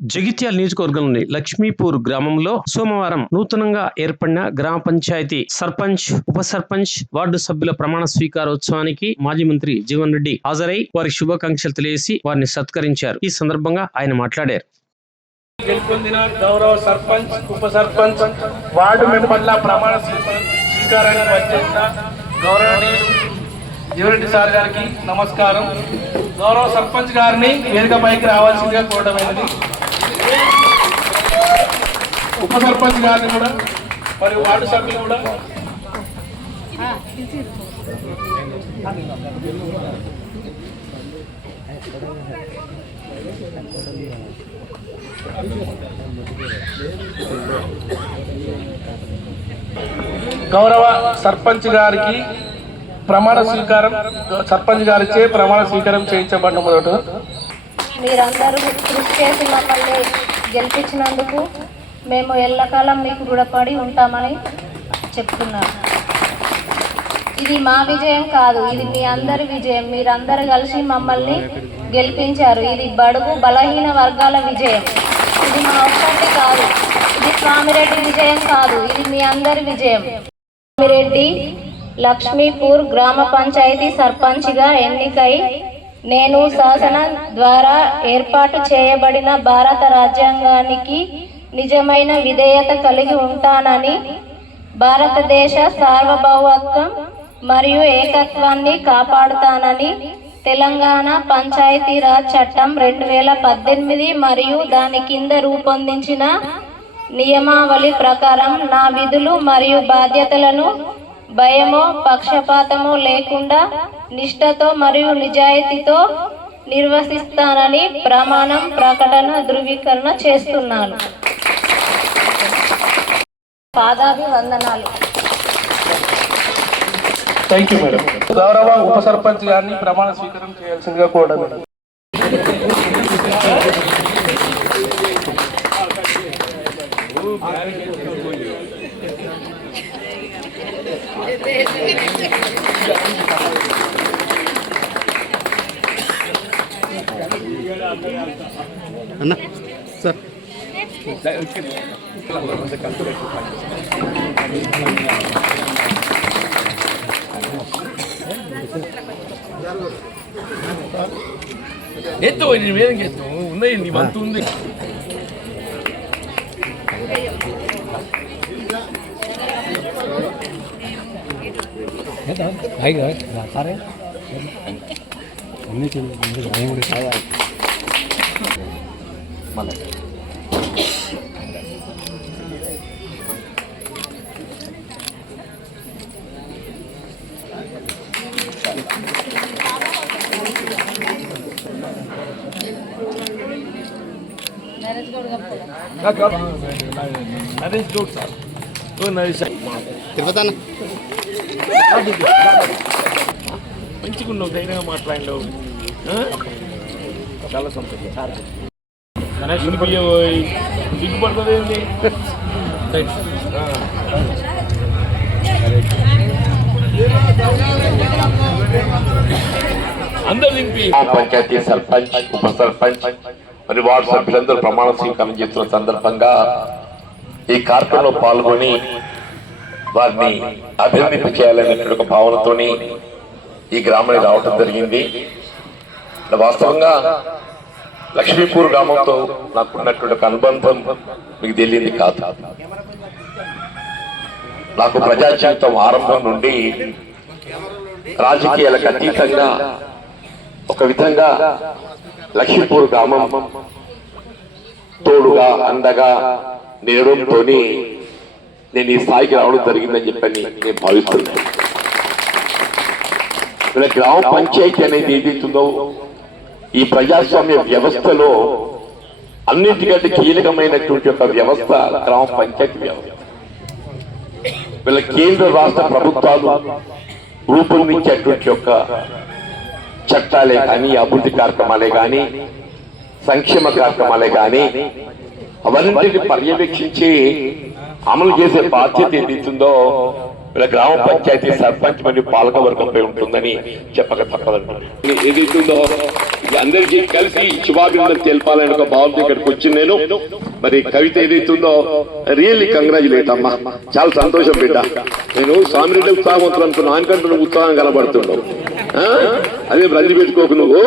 జగిత్యాల నియోజకవర్గంలోని లక్ష్మీపూర్ గ్రామంలో సోమవారం నూతనంగా ఏర్పడిన గ్రామ పంచాయతీ సర్పంచ్ ఉప సర్పంచ్ వార్డు సభ్యుల ప్రమాణ స్వీకారోత్సవానికి మాజీ మంత్రి జీవన్ రెడ్డి హాజరై వారికి శుభాకాంక్షలు తెలియజేసి వారిని సత్కరించారు. ఈ సందర్భంగా ఆయన మాట్లాడారు. గెలుపొందిన గౌరవ సర్పంచ్ ఉప సర్పంచ్ వార్డు మెంబర్ల ప్రమాణ స్వీకారానికి వచ్చేసిన గౌరవనీయులు జీవరెడ్డి సార్ గారికి నమస్కారం. గౌరవ సర్పంచ్ గారిని వేదికపైకి రావాల్సిందిగా కోరడమైనది ఉప సర్పంచ్ గారిని కూడా మరియు వార్డు సభ్యులు కూడా. గౌరవ సర్పంచ్ గారికి ప్రమాణ స్వీకారం సర్పంచ్ గారిచే ప్రమాణ స్వీకారం చేయించబడిన మొదట మీరందరూ కృషి చేసి మమ్మల్ని గెలిపించినందుకు మేము ఎల్లకాలం మీకు రుణపడి ఉంటామని చెప్తున్నాను ఇది మా విజయం కాదు ఇది మీ అందరి విజయం. మీరందరూ కలిసి మమ్మల్ని గెలిపించారు. ఇది బడుగు బలహీన వర్గాల విజయం. ఇది మా ఒక్కటి కాదు ఇది స్వామిరెడ్డి విజయం కాదు ఇది మీ అందరి విజయం. స్వామిరెడ్డి లక్ష్మీపూర్ గ్రామ పంచాయతీ సర్పంచ్గా ఎన్నికై నేను శాసన ద్వారా ఏర్పాటు చేయబడిన భారత రాజ్యాంగానికి నిజమైన విధేయత కలిగి ఉంటానని భారతదేశ సార్వభౌమత్వం మరియు ఏకత్వాన్ని కాపాడుతానని తెలంగాణ పంచాయతీరాజ్ చట్టం రెండు వేల పద్దెనిమిది మరియు దాని కింద రూపొందించిన నియమావళి ప్రకారం నా విధులు మరియు బాధ్యతలను భయము పక్షపాతము లేకుండా నిష్ఠతో మరియు నిజాయితీతో నిర్వహిస్తానని ప్రమాణం ప్రకటన ధృవీకరణ చేస్తున్నాను. పాదాభివందనాలు. థ్యాంక్ యూ మేడం గౌరవ ఉప సర్పంచ్ గారిని ప్రమాణ స్వీకారం చేయాల్సిందిగా కూడా మేడం. అన్న సార్. ఎత్తు నేను మీద ఎత్తు. ఉన్నాయి నీ వంతు ఉంది. హాయిగా సరే అన్నీ భయం కూడా నరేష్ గౌడ్ సార్ ఓ నరేష్ తిరుపతి అన్న మంచిగున్నావు ధైర్యంగా మాట్లాడినావు చాలా సంతోషం సార్ సిగ్గుపడుతుంది ఏంటి ఆ. అందరు దింపి పంచాయతీ సర్పంచ్ ఉప సర్పంచ్ మరి వార్డు సభ్యులందరూ ప్రమాణ స్వీకారం చేస్తున్న సందర్భంగా ఈ కార్యక్రమంలో పాల్గొని వారిని అభివృద్ధి చేయాలనేటువంటి ఒక భావనతోని ఈ గ్రామానికి రావటం జరిగింది. వాస్తవంగా లక్ష్మీపూర్ గ్రామంతో నాకున్నటువంటి ఒక అనుబంధం మీకు తెలియంది కాదు. నాకు ప్రజా జీవితం ఆరంభం నుండి రాజకీయాలకు అతీతంగా ఒక విధంగా లక్ష్మీపూర్ గ్రామం తోడుగా అండగా నేడంతో నేను ఈ స్థాయికి రావడం జరిగిందని చెప్పని నేను భావిస్తున్నాను ఇలా గ్రామ పంచాయతీ అనేది ఏదైతుందో ఈ ప్రజాస్వామ్య వ్యవస్థలో అన్నిటికంటే కీలకమైనటువంటి ఒక వ్యవస్థ గ్రామ పంచాయతీ వ్యవస్థ. వీళ్ళ కేంద్ర రాష్ట్ర ప్రభుత్వాలు రూపొందించేటువంటి యొక్క చట్టాలే కానీ అభివృద్ధి కార్యక్రమాలే కానీ సంక్షేమ కార్యక్రమాలే కానీ అవన్నిటిని పర్యవేక్షించి అమలు చేసే బాధ్యత ఏదైతుందో వీళ్ళ గ్రామ పంచాయతీ సర్పంచ్ మరియు పాలక వర్గంపై ఉంటుందని చెప్పక తప్పదండి ఏదైతుందో అందరికీ కలిసి శుభాభినందనలు తెలపాలని ఒక భావన ఇక్కడికి వచ్చి నేను. మరి కవిత ఏదైతుందో రియల్లీ కంగ్రాచులేట్ అమ్మా. చాలా సంతోషం బిడ్డ. నేను స్వామిరెడ్డి ఉత్సాహవంతులు అనుకున్నాను. ఆయనకంటూ నువ్వు ఉత్సాహం కనబడుతున్నావు అదే రంది పెట్టుకోకు నువ్వు.